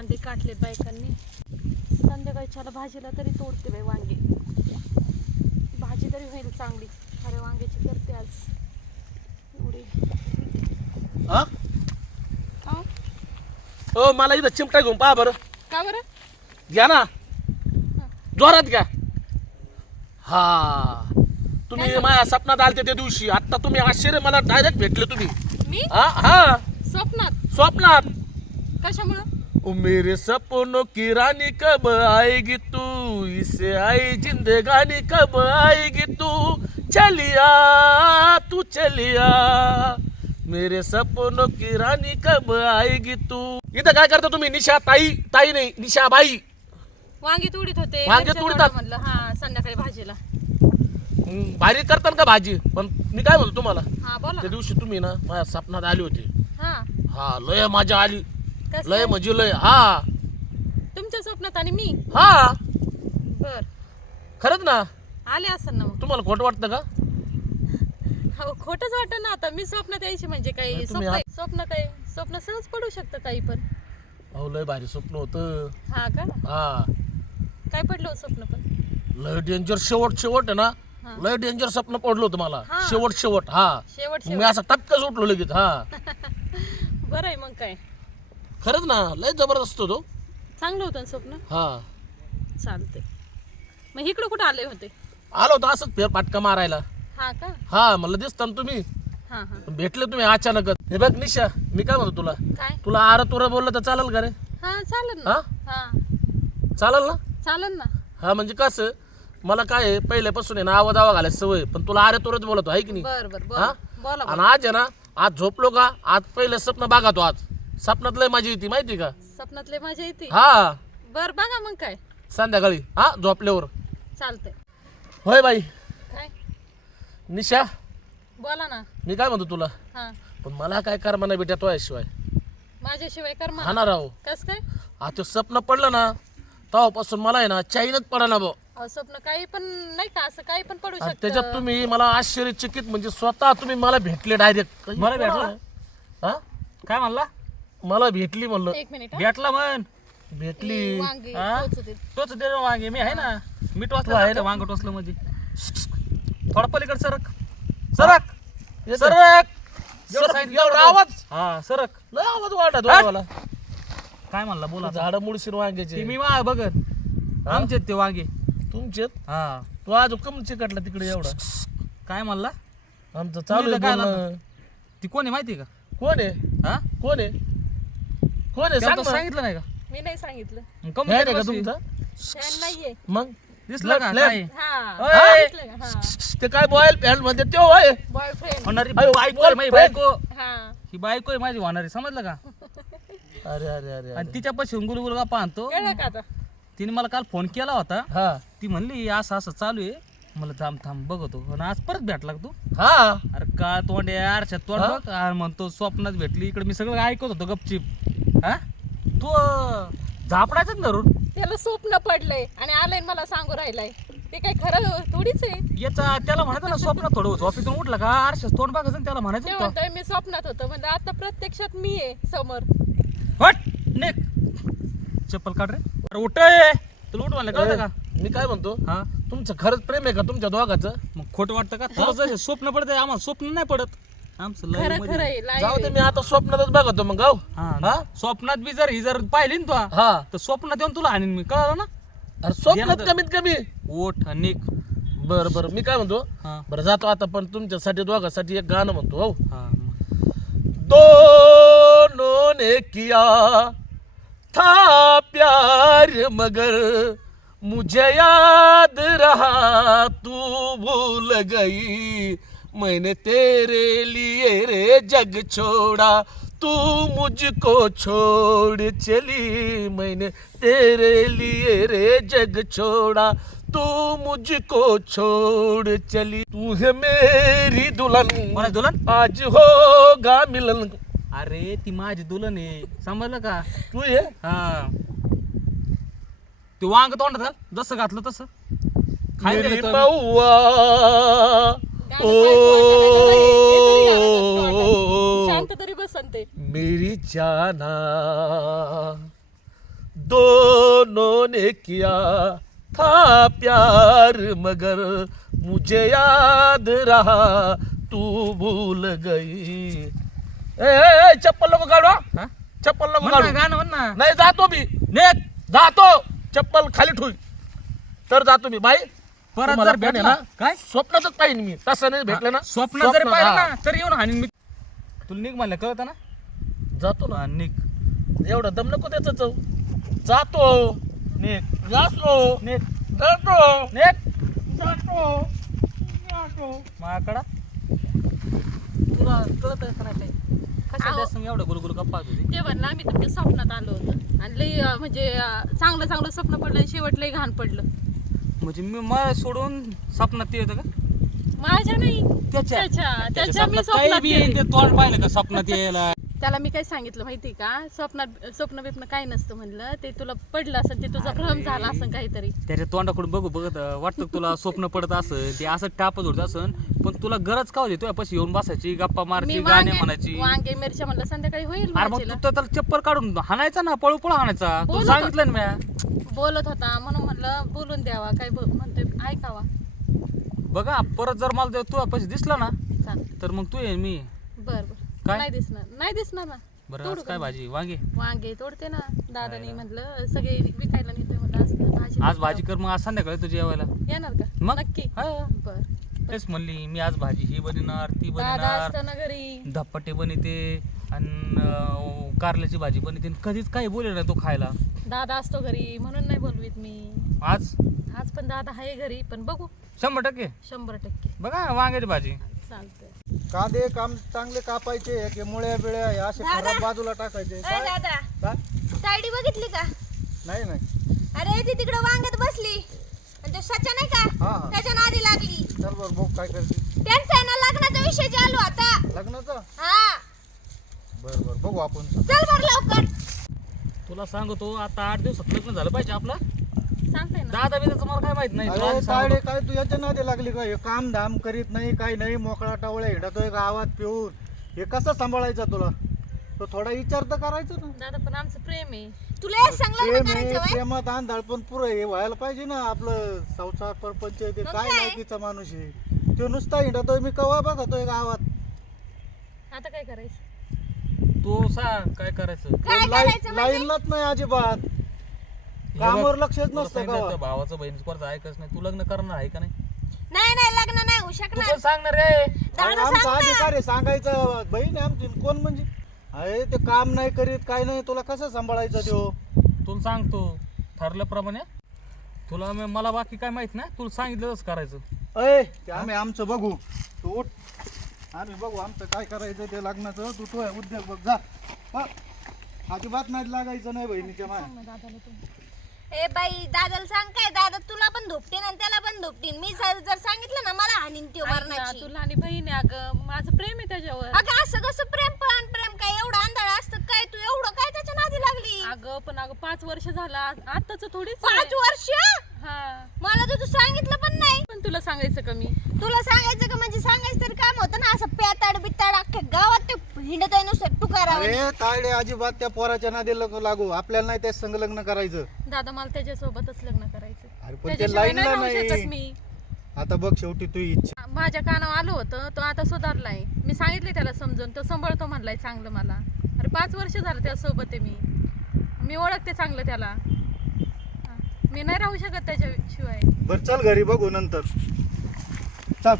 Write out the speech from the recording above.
कांदे काटले बायकांनी. संध्याकाळच्याला भाजीला तरी तोडते बाई वांगे. भाजी तरी होईल चांगली. अरे वांग्याची करते आज. एवढी. हा? मला इथं चिमटा घेऊन पहा बरं. का बरं? घ्या ना. जोरात घ्या. हा. तुम्ही माझ्या सपनात आलते त्या दिवशी. आता तुम्ही आश्चर्य मला डायरेक्ट भेटले तुम्ही. मी? हा हा. स्वप्नात? स्वप्नात. कशामुळं? मेरे सपनों की रानी कब आएगी तू? इसे आई जिंदगानी कब आएगी तू? चलिया तू चलिया। मेरे सपनों की रानी कब आएगी तू? इथं काय करता तुम्ही? निशा ताई ताई नाही निशा बाई. वांगे तोडीत होते वांगे मिरच्या तोडतात? तोडा म्हणलं. हा संध्याकाळी भाजीला. हम्म, भारी करतात का भाजी? पण मी काय म्हणतो तुम्हाला? हा बोला. त्या दिवशी तुम्ही ना माझ्या सपनात आली होती. हा. हा लय मजा आली. कसं लय? म्हणजे लय हा. तुमच्या स्वप्नात आणि मी? हा. बर. खरंच ना? आले असेल ना मग. तुम्हाला खोटं वाटतं का? हो खोटच वाटत ना आता. मी स्वप्नात यायची म्हणजे काही नाही, तुम्ही स्वप्न स्वप्न काय? स्वप्न सहज पडू शकतं काही पण. अहो लय भारी स्वप्न होतं. हा का? हा. काय पडलं हो स्वप्न पण? लय डेंजर शेवट शेवट आहे ना? हा. लय डेंजर स्वप्न पडलं होतं मला. हा. शेवट शेवट हा. शेवट मी शेवट. असं टपकच उठलो लगेच हा. बरं आहे मग काय. खरंच ना लय जबरदस्त होतो. चांगलं होतं ना स्वप्न? हा. चालते मग इकडं कुठं आले होते? आलो होतो असंच फेर पाटका मारायला. हा का? हा मला दिसता ना तुम्ही. हा हा. भेटले तुम्ही अचानकच. हे बघ निशा मी काय म्हणतो तुला? काय? तुला आर तुरा बोललं तर चालेल का रे? हा चालेल ना. हा? हा. चालेल ना? चालेल ना. हा म्हणजे कसं मला काय आहे, पहिल्यापासून आहे ना आवाज आवा घालायची सवय पण तुला आरे तुरच बोलतो आहे की नाही? बर बर. हा? बोला बोला. आणि आज आहे ना आज झोपलो का? आज पहिलं स्वप्न बघा तो आज. स्वप्नात लय माझी येते माहिती का? स्वप्नातले माझ्या येते. हा. बर बघा मग काय. संध्याकाळी हा झोपल्यावर. चालतंय. होय बाई. काय? निशा बोला ना. मी काय म्हणतो तुला? हा. पण मला काय कर म्हणा बेटा तो शिवाय. माझ्याशिवाय कर म्हणा हाना राव कस काय? आता ते स्वप्न पडलं ना तेव्हापासून मला आहे ना चाईनच पडा ना भाऊ. अहो, स्वप्न काही पण नाही का असं काही पण पडू आणि शकतं. त्याच्यात तुम्ही मला आश्चर्यचकित म्हणजे स्वतः तुम्ही मला भेटले डायरेक्ट मला भेटला? हा? काय म्हणला? मला भेटली म्हणलं. एक मिनिट हा. भेटला म्हण. भेटली. वांगी हा? दे. तोच दे ना वांगे. मी आहे ना. मी तू आहे टोचला ना? वांग टोचलं म्हणजे. थोडा पलीकडे सरक. सरक. सरक. सांगितलं एवढा. आवाज. हा सरक. लय आवाज वाटत? मला काय म्हणला? बोला झाड मुळशीर ते वांग्याचे मी वा बघत? आमचे ते वांगे. तुमचे हा. तू आज कम चिकटला तिकडे एवढा. काय म्हणला? आमचं चालू आहे काय बोलणं. ती कोण आहे माहिती आहे कोण आहे? का हा? कोण आहे? आहे त्याला सांग ना. सांगितलं नाही का? मी नाही सांगितलं. कमी हे तरी नाही का. तुमचं? फॅन नाहीये. मग? दिसलं का? लय- काय हा. ओय. दिसलं का? हा. ते काय बॉयल पॅन म्हणते तो आहे बॉयफ्रेंड होणारी बायको आहे माझी बोल, बायको. हा. ही बायको आहे माझी होणारी समजलं का? अरे अरे अरे आणि तिच्या पाशी गुलगुल गप्पा आणतो. कळलं का आता? तिने मला काल फोन केला होता. हा. ती म्हणली असं असं चालू आहे. मला थांब थांब बघतो. आणि आज परत भेटला का तू? हा. अरे का तोंड आहे आरशात तोंड हा? बघ. आणि म्हणतो स्वप्नात भेटली. इकडे मी सगळं ऐकत होतो गपचिप. हा? तू ना धरून? त्याला स्वप्न पडलंय आणि आलंय मला सांगू राहिलाय. ते काय खरं थोडीच आहे. याचा त्याला म्हणायचं ना स्वप्नात थोडं झोपेतून उठला का आरशात तोंड बघायचं आणि त्याला ते म्हणायचं का म्हणतोय मी स्वप्नात होतो म्हणजे आता प्रत्यक्षात मी आहे समोर. हट निक चप्पल काढ रे. अरे उठ. रे. तुला उठ म्हणलं कळतं का? मी काय म्हणतो? हा? तुमचं खरंच प्रेम आहे का तुमच्या दोघाचं? मग खोटं वाटतं का? तुला जसे स्वप्न पडत आम्हाला स्वप्न नाही पडत. आमचं लय खरं मध्ये- खरं आहे. जाऊ live दे आहे. मी आता स्वप्नातच बघतो मग गाव हा. हा? स्वप्नात बी जर ही जर पाहिली ना तू हा तर स्वप्नात येऊन तुला आणीन मी. कळलं ना? अरे स्वप्नात कमीत कमी. ओठ निक बर बर. मी काय म्हणतो? हा. बरं जातो आता पण तुमच्यासाठी दोघांसाठी एक गाणं म्हणतो हो. हा दोनों ने किया था प्यार मगर मुझे याद रहा तू भूल गई। मैंने तेरे लिए रे जग छोड़ा तू मुझको छोड़ चली। मैंने तेरे लिए रे जग छोड़ा तू मुझको छोड़ चली। तू है मेरी दुल्हन। दुल्हन? आज होगा मिलन। अरे ती माझी दुल्हन आहे. समजलं का? तू ये? हा. ते वांग घाल. जसं घातलं तसं. खायला मेरी ओ शांत तरी बसन ते मेरी जाना दोनों ने किया था प्यार मगर मुझे याद रहा तू भूल गई ए, ए, चप्पल नको काढू हा? चप्पल नको ना, काढू गाणं म्हण ना नाही जातो मी नेक जातो चप्पल खाली ठेवी तर जातो मी बाई परत तुम्हाला जर भेटला ना? काय? स्वप्नातच पाहिजे मी. तसं नाही भेटलं ना? स्वप्न जरी स्वप्न, पाहिलं हा. ना तरी येऊन हाणीन मी. तुला निघ म्हणलं कळतं ना? जातो ना हा, निघ. एवढं दम नको त्याचं जाऊ जातो. निघ. जातो. निघ. जातो. निघ. जातो. जातो. माकडा. तुला कळत का नाही काही? कशाला अहो. जास्त एवढं गुलगुल गप्पा तुझी ते? म्हणलं आम्ही तुमच्या स्वप्नात आलो होतो. आणि लई अं, म्हणजे अं, चांगलं चांगलं स्वप्न पडलं आणि शेवट लई घाण पडलं. म्हणजे मी मला सोडून स्वप्नात ते येतं का? माझ्या नाही. त्याच्या. त्याच्या. त्याच्या मी स्वप्नात काही स्वप्नात बी गेले. ते तोंड पाहिलं का स्वप्नात यायला? त्याला मी काय सांगितलं माहिती का? स्वप्नात स्वप्न बिप्न काय नसतं म्हणलं. ते तुला पडलं असं ते तुझा भ्रम झाला असं काहीतरी. त्याच्या तोंडाकडून बघू बघत वाटतं का तुला स्वप्न पडत असन ते असं टापत होत असन पण तुला गरज का होती? तुझ्या पाशी येऊन बसायची गप्पा मी मारायची गाणे वांगे म्हणायची. वांगे मिरच्या म्हणलं संध्याकाळी होईल अरे मग भाजीला. तू तर त्याला चप्पल काढून हाणायचा ना? पळू पळू हाणायचा. तू बोलत. सांगितलं ना म्या. बोलत होता म्हणून म्हणलं बोलून द्यावा काय ब- म्हणतोय ऐकावा. बघा परत जर मला जर तुझ्या पैसे दिसला ना चाल. तर मग तू ये मी बर बर. काय? नाही दिसणार. नाही दिसणार ना. बरं तोडू काय का? भाजी? वांगे? वांगे तोडते ना. दादानी. म्हटलं सगळे विकायला नेतोय असतं भाजी आज भाजी कर मग आज संध्याकाळी तुझ्या जेवायला. येणार का? मग? नक्की. हा. बर. तेच म्हणली मी आज भाजी ही बनवणार ती दादा बनवणार असताना घरी. धप्पटे बनते. आणि कारल्याची भाजी बनते आणि कधीच काही बोले ना तो खायला. दादा असतो घरी म्हणून नाही बोलवीत मी. आज? आज पण दादा आहे घरी पण बघू. शंभर टक्के? शंभर टक्के. बघा वांग्याची भाजी. चालतंय. कांदे काम चांगले कापायचे हे मुळ्या बिळ्या हे असे खराब बाजूला टाकायचे. अरे काय? दादा. काय? तायडी बघितली का? नाही नाही. अरे ती तिकडे वांग्यात बसली. आणि तो सचा नाही हा, का हा. त्याच्या नादी लागली. चल बरं बघ काय करते. त्यांचा आहे ना लग्नाचा विषय चालू आता. लग्नाचं? बघू आपण. चल बर लवकर. तुला सांगतो आता आठ दिवसात लग्न झालं पाहिजे आपलं. सांगताय ना. दादा बिदाचं मला काय माहीत नाही तुला अरे आधी तायडे सांगतो. काय तू याच्या नादी लागली का? हे काम धाम करीत नाही काही नाही मोकळा टावळ्या हिंडतोय गावात पिऊन. हे कसं सांभाळायचं तुला? तो थोडा विचार तर करायचा ना. दादा पण आमचं प्रेम आहे. तुला हे सांग लग्न प्रेम करायचं आहे वय? प्रेमात आंधळ पण पुरं हे व्हायला पाहिजे ना आपलं संसार परपंच आहे ते मग काय काय? लायकीचा माणूस आहे? तो नुसता हिंडतोय मी कवा बघतोय गावात? आता काय करायचं? तू सांग काय करायचं? काय करायचं म्हणजे? लाईनलाच नाही अजिबात. कामावर लक्षच तुला नसतं सांगितलं का त्या भावाचं बहिणीचं कोणाचं ऐकच नाही. तू लग्न करणार आहे का नाही? नाही नाही लग्न नाही होऊ तू शकणार. पण सांगणार रे दादा आमचा सांग अधिकार आहे सांगायचं. बहीण आहे आमची कोण म्हणजे? अरे ते काम नाही करीत काय नाही तुला कसं सांभाळायचं त्यो? तुला सांगतो ठरल्याप्रमाणे. तुला मी- मला बाकी काय माहीत नाही तुला सांगितलंच करायचं. अय ते आम्ही आमचं बघू. तू उठ. आम्ही बघू आमचं काय करायचं ते लग्नाचं. तू तो उद्योग बघ जा. बघ. अजिबात नाही लागायचं नाही बहिणीच्या माया ए बाई दादाला सांग काय? दादा तुला पण धोपटीन आणि त्याला पण धोपटीन. मी जर जर सांगितलं ना मला हानीन त्यो ऐक ना, मरणाची तू लहानी बहीण आहे अगं. माझं प्रेम आहे त्याच्यावर. अगं असं कसं प्रेम? पण प्रेम काय? एवढं आंधळ असतं काय तू? एवढं काय त्याच्या नादी लागली? अगं पण अगं पाच वर्ष झाला. आताच थोडीच पाच आहे. वर्ष? हा. मला तर तू सांगितलं पण नाही. पण तुला सांगायचं का मी? तुला सांगायचं का? म्हणजे सांगायचं तरी काम होतं ना असं पेताड बिताड अख्ख्या गावात ते हिंडत आहे नुसतं तुकाराव अरे तायडे अजिबात त्या पोराच्या नादी लग- लागू. आपल्याला नाही त्या संग लग्न करायचं. दादा मला त्याच्यासोबतच लग्न करायचं. अरे पण ते त्याच्याशिवाय नाही लाईनला राहू शकत नाही मी. आता बघ शेवटी तू इच्छा. माझ्या कानावर आलं होतं तो आता सुधारलाय. मी सांगितले त्याला समजून तो सांभाळतो म्हणलाय चांगलं मला. अरे पाच वर्ष झालं त्यासोबत आहे मी. मी ओळखते चांगलं त्याला. हा. मी नाही राहू शकत त्याच्याशिवाय. बर चल घरी बघू नंतर. चल.